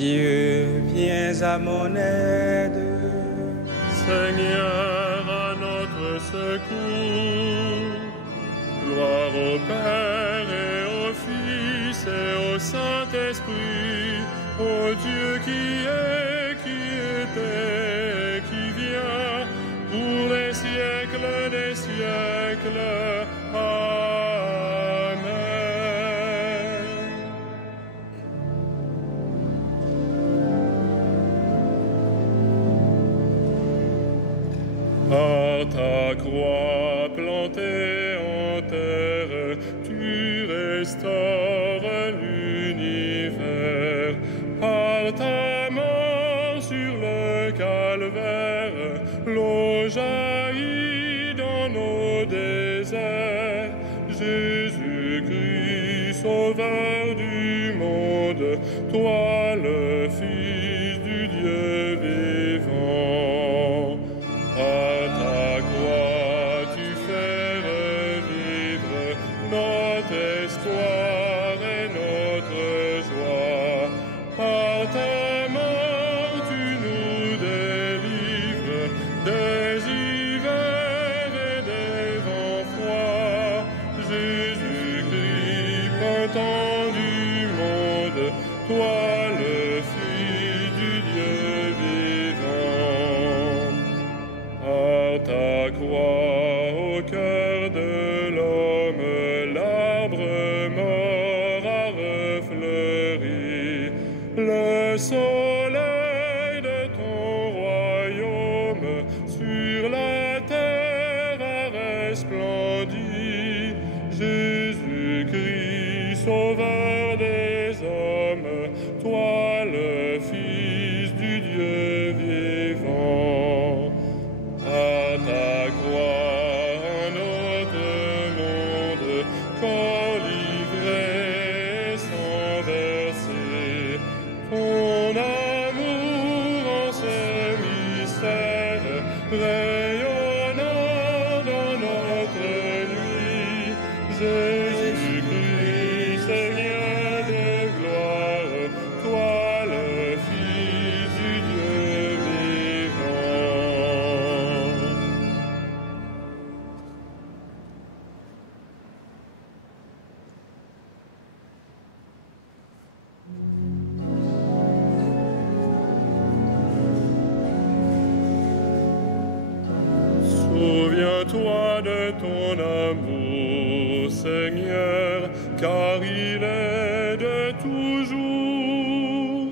Dieu, viens à mon aide. Seigneur, à notre secours. Gloire au Père et au Fils et au Saint-Esprit, au Dieu qui est, qui était, et qui vient, pour les siècles des siècles. Amen. Par ta croix plantée en terre, tu restaures l'univers. Par ta mort sur le calvaire, l'eau jaillit dans nos déserts. Jésus-Christ, sauveur du monde, toi le Fils du Dieu vivant. À ta croix, tu fais revivre notre espoir et notre joie. Par ta mort, tu nous délivres des hivers et des vents froids. Jésus-Christ, printemps du monde, toi le Fils du Dieu vivant. Par ta croix, au cœur de l'homme, l'arbre mort a refleuri. Le soleil de ton royaume sur la terre a resplendi. Jésus-Christ, sauveur des hommes, toi le Fils du Dieu vivant. À ta croix, un autre monde, corps livré sans verser, ton amour en ce mystère, rayonnant dans notre nuit. Jésus-Christ, Seigneur de gloire, toi le Fils du Dieu vivant. Souviens-toi de ton amour, Seigneur, car il est de toujours.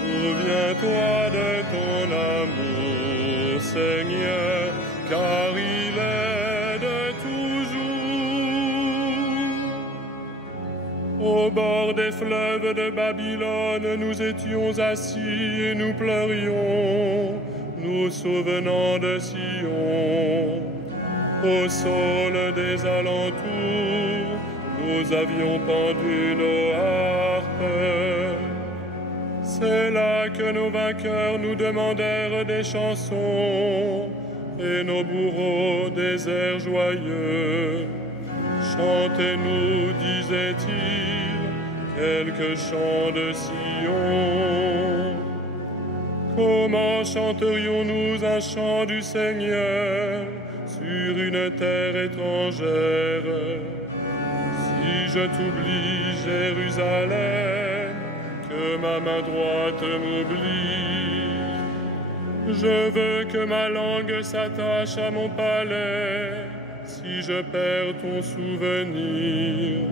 Souviens-toi de ton amour, Seigneur, car il est de toujours. Au bord des fleuves de Babylone, nous étions assis et nous pleurions, nous souvenant de Sion. Au sol des alentours, nous avions pendu nos harpes. C'est là que nos vainqueurs nous demandèrent des chansons et nos bourreaux des airs joyeux. Chantez-nous, disait-il, quelques chants de Sion. Comment chanterions-nous un chant du Seigneur sur une terre étrangère? Si je t'oublie, Jérusalem, que ma main droite m'oublie. Je veux que ma langue s'attache à mon palais, si je perds ton souvenir.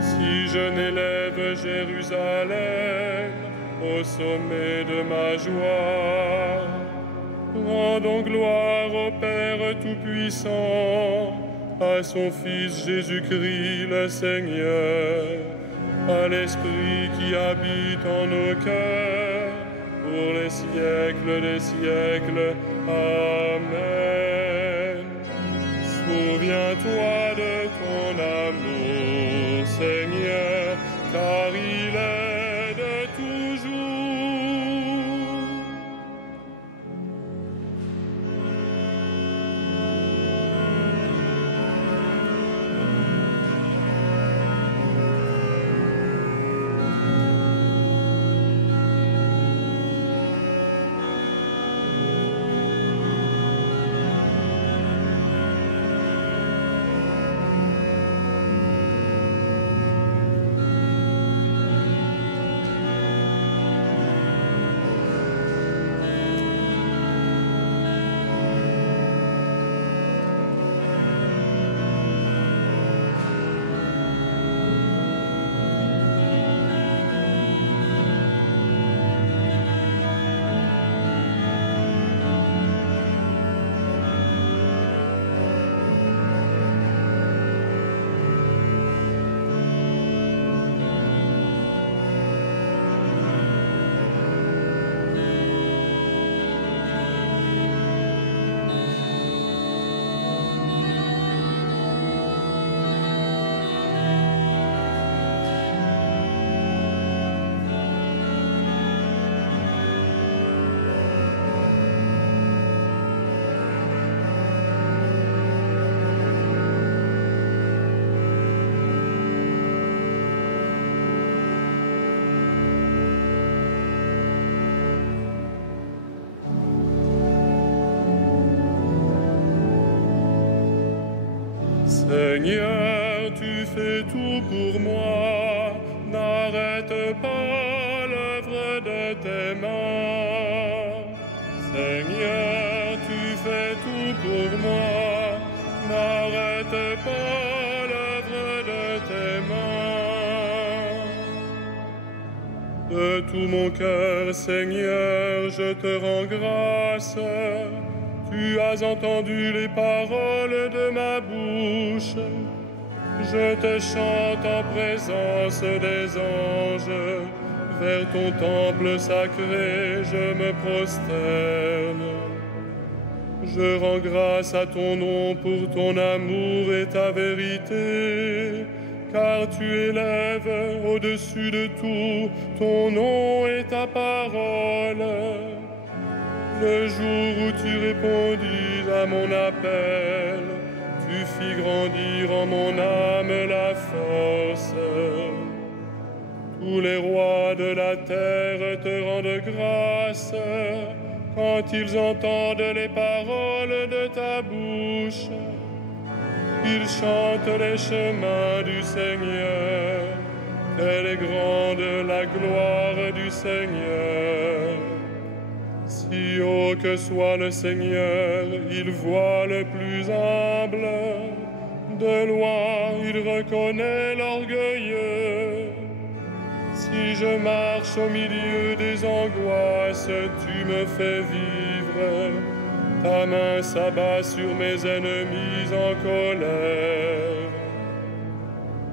Si je n'élève Jérusalem au sommet de ma joie. Rendons gloire au Père Tout-Puissant, à son Fils Jésus-Christ le Seigneur, à l'Esprit qui habite en nos cœurs, pour les siècles des siècles. Amen. Souviens-toi de ton amour, Seigneur, car il est de toujours. Seigneur, tu fais tout pour moi, n'arrête pas l'œuvre de tes mains. Seigneur, tu fais tout pour moi, n'arrête pas l'œuvre de tes mains. De tout mon cœur, Seigneur, je te rends grâce. Tu as entendu les paroles de ma bouche. Je te chante en présence des anges. Vers ton temple sacré, je me prosterne. Je rends grâce à ton nom pour ton amour et ta vérité, car tu élèves au-dessus de tout ton nom et ta parole. Le jour où tu répondis à mon appel, tu fis grandir en mon âme la force. Tous les rois de la terre te rendent grâce quand ils entendent les paroles de ta bouche. Ils chantent les chemins du Seigneur, telle est grande la gloire du Seigneur. Si haut que soit le Seigneur, il voit le plus humble. De loin, il reconnaît l'orgueilleux. Si je marche au milieu des angoisses, tu me fais vivre. Ta main s'abat sur mes ennemis en colère.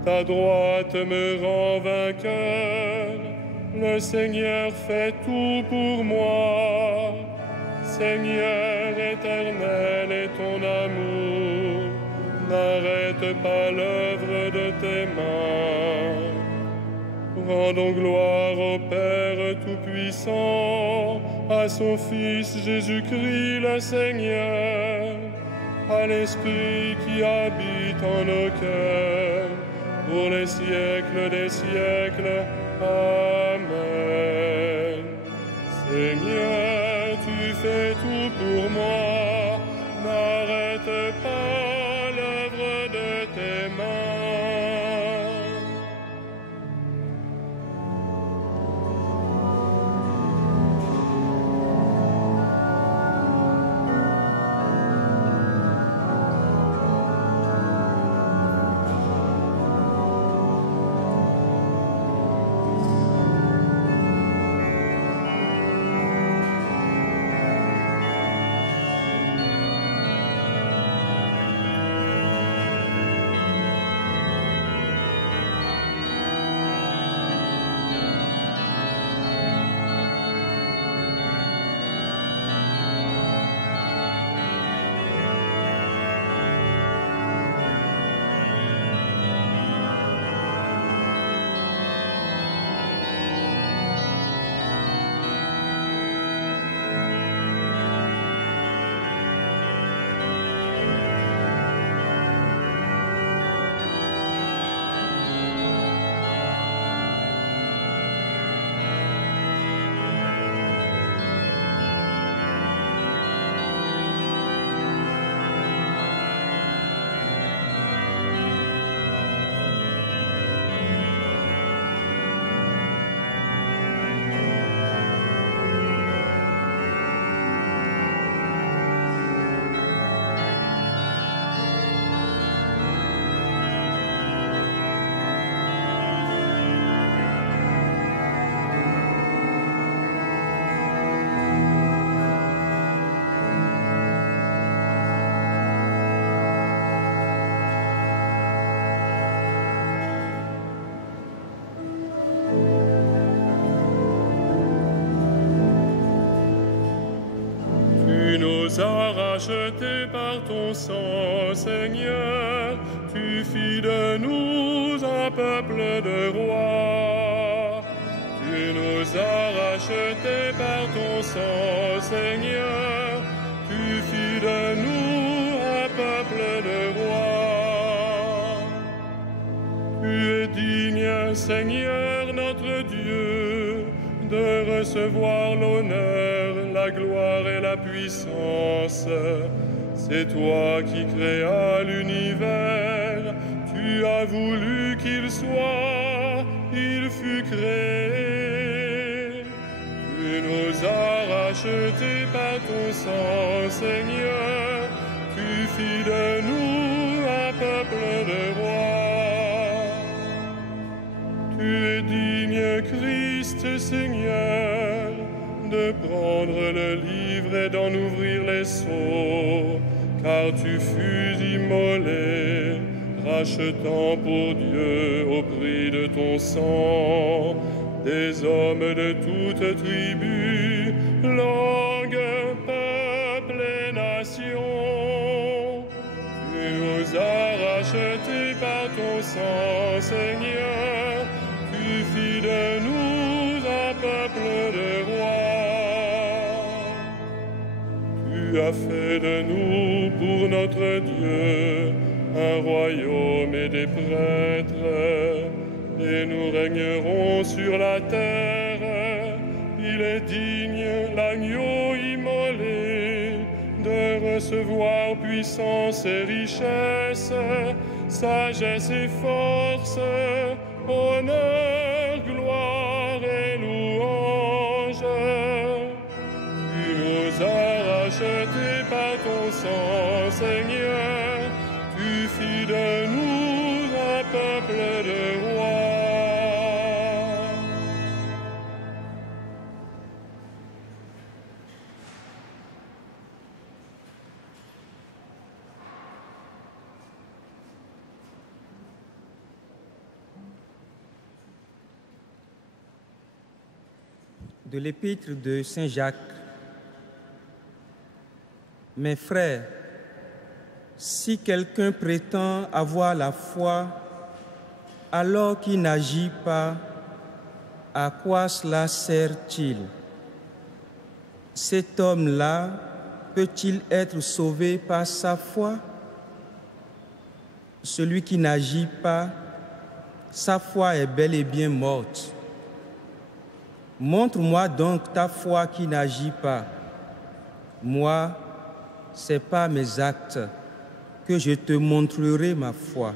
Ta droite me rend vainqueur. Le Seigneur fait tout pour moi. Seigneur éternel est ton amour. N'arrête pas l'œuvre de tes mains. Rendons gloire au Père Tout-Puissant, à son Fils Jésus-Christ le Seigneur, à l'Esprit qui habite en nos cœurs, pour les siècles des siècles. Amen. Seigneur, tu fais tout pour moi, n'arrête pas l'œuvre de tes mains. As rachetés par ton sang, Seigneur, tu fis de nous un peuple de rois. Tu nous as rachetés par ton sang, Seigneur, tu fis de nous un peuple de rois. Tu es digne, Seigneur, notre Dieu, de recevoir l'honneur, la gloire et la puissance. C'est toi qui créas l'univers, tu as voulu qu'il soit, il fut créé. Tu nous as rachetés par ton sang, Seigneur. Tu fis de nous un peuple de rois. Tu es digne, Christ, Seigneur, de prendre le livre et d'en ouvrir les sceaux, car tu fus immolé, rachetant pour Dieu au prix de ton sang des hommes de toutes tribus, langues, peuples et nations. Tu nous as rachetés par ton sang, Seigneur. Tu fis de nous un peuple de rois. Tu as fait de nous pour notre Dieu un royaume et des prêtres, et nous régnerons sur la terre. Il est digne, l'agneau immolé, de recevoir puissance et richesse, sagesse et force, honneur, gloire et louange. Tu nous as rachetés par ton sang, Seigneur. Tu fis de nous un peuple de rois. De l'épître de Saint Jacques. Mes frères, si quelqu'un prétend avoir la foi alors qu'il n'agit pas, à quoi cela sert-il? Cet homme-là peut-il être sauvé par sa foi? Celui qui n'agit pas, sa foi est bel et bien morte. Montre-moi donc ta foi qui n'agit pas. Moi, c'est par mes actes que je te montrerai ma foi.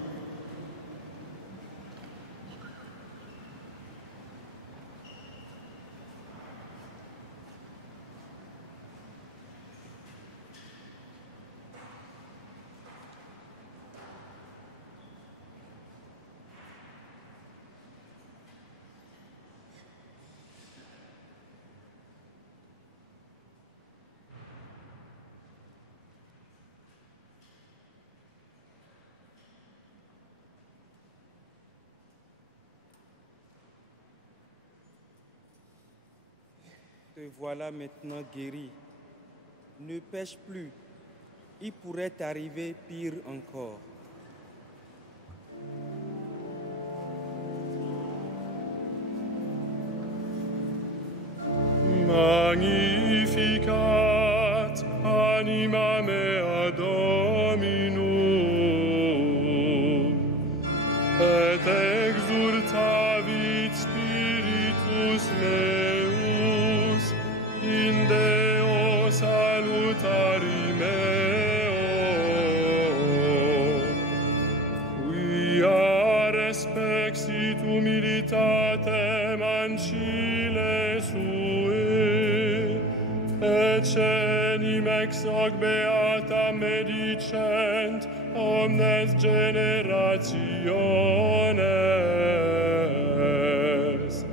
Te voilà maintenant guéri. Ne pêche plus. Il pourrait t'arriver pire encore. Magnificat anima mea Dominum, et exultavit spiritus meus in Deo salutari meo, quia respexit humilitatem ancile sue, et cenim ex hoc beata medicent omnes generationes,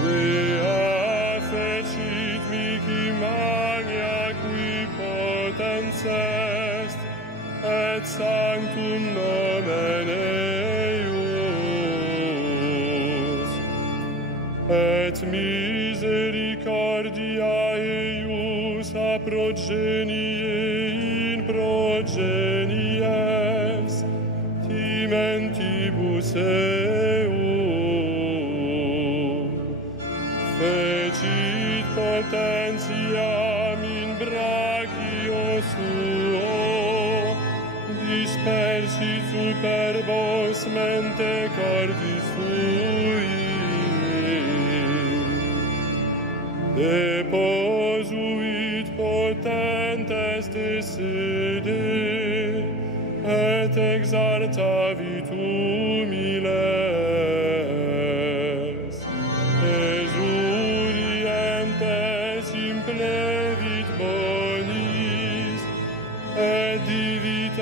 quia fecit mihi magna qui potens est, et sanctum nomen eius, et misericordia eius a progenie in progenies, timentibus eum, fecit potentiam in brachio suo, dispersit superbos mente cordi sui, deposuit potentes de sede, et exaltavit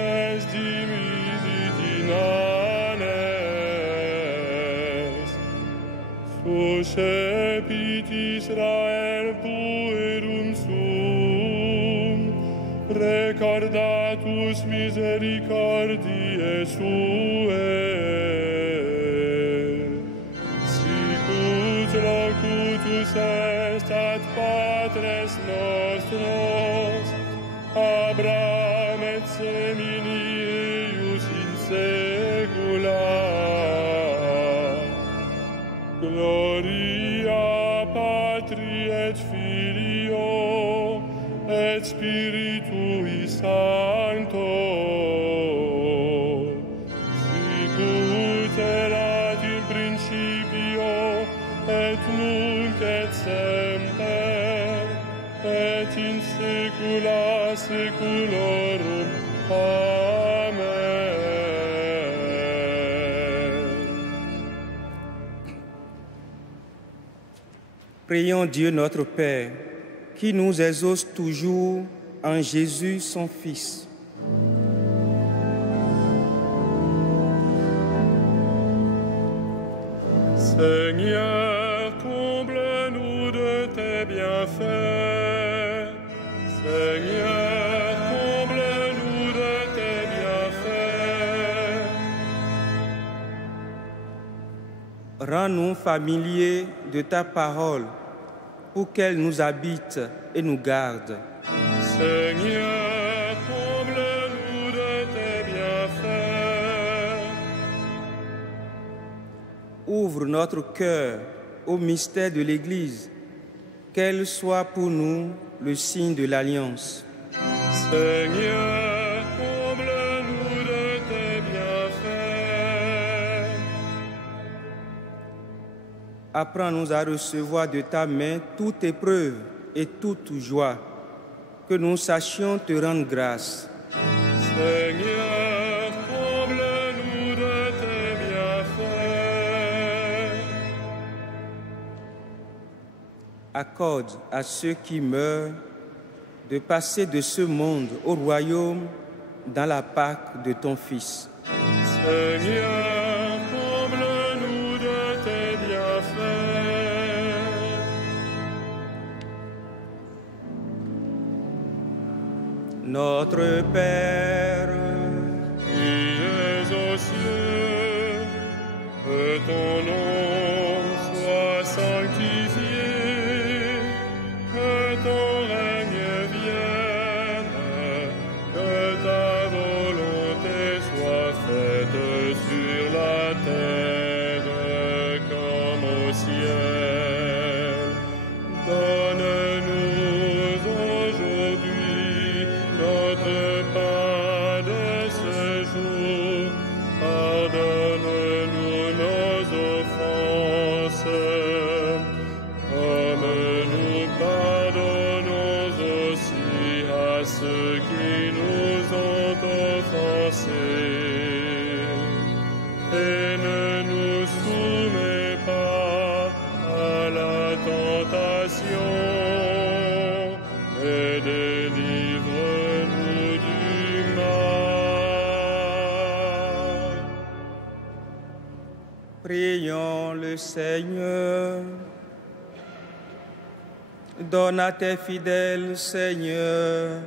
tes dimitti nanes, suscepit Israel puerum sum, recordatus misericordiae suae, sicut locutus est ad patres nostros, Abraham et semini eius in saecula. Gloria Patri et Filio et Spiritui Sancto, sicut erat in principio et nunc et semper et in saecula saeculorum. Amen. Prions Dieu notre Père, qui nous exauce toujours en Jésus son Fils. Seigneur, comble-nous de tes bienfaits. Seigneur, comble-nous de tes bienfaits. Rends-nous familiers de ta parole, pour qu'elle nous habite et nous garde. Seigneur, comble-nous de tes bienfaits. Ouvre notre cœur au mystère de l'Église, qu'elle soit pour nous le signe de l'Alliance. Seigneur, comble-nous de tes bienfaits. Apprends-nous à recevoir de ta main toute épreuve et toute joie, que nous sachions te rendre grâce. Seigneur, comble-nous de tes bienfaits. Accorde à ceux qui meurent de passer de ce monde au royaume dans la Pâque de ton Fils. Seigneur, comble-nous de tes bienfaits. Notre Père, qui es aux cieux, que ton nom soit sanctifié, que ton règne vienne, que ta volonté soit faite sur la terre comme au ciel. Donne-nous aujourd'hui notre pain de ce jour. Pardonne-nous nos offenses, comme nous pardonnons aussi à ceux qui nous ont offensés. Et ne nous soumets pas à la tentation, mais délivre-nous du mal. prions le Seigneur. Donne à tes fidèles, Seigneur,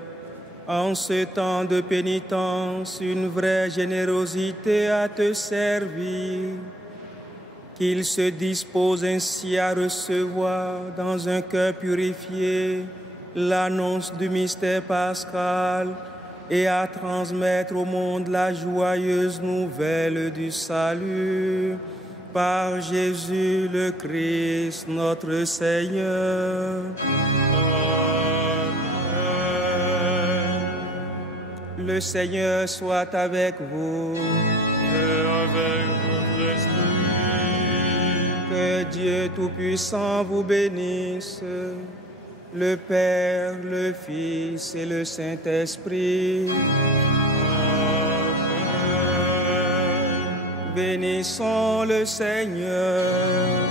en ce temps de pénitence, une vraie générosité à te servir, qu'ils se disposent ainsi à recevoir dans un cœur purifié l'annonce du mystère pascal et à transmettre au monde la joyeuse nouvelle du salut par Jésus le Christ, notre Seigneur. Le Seigneur soit avec vous. Et avec votre esprit. Que Dieu Tout-Puissant vous bénisse, le Père, le Fils et le Saint-Esprit. Amen. Bénissons le Seigneur.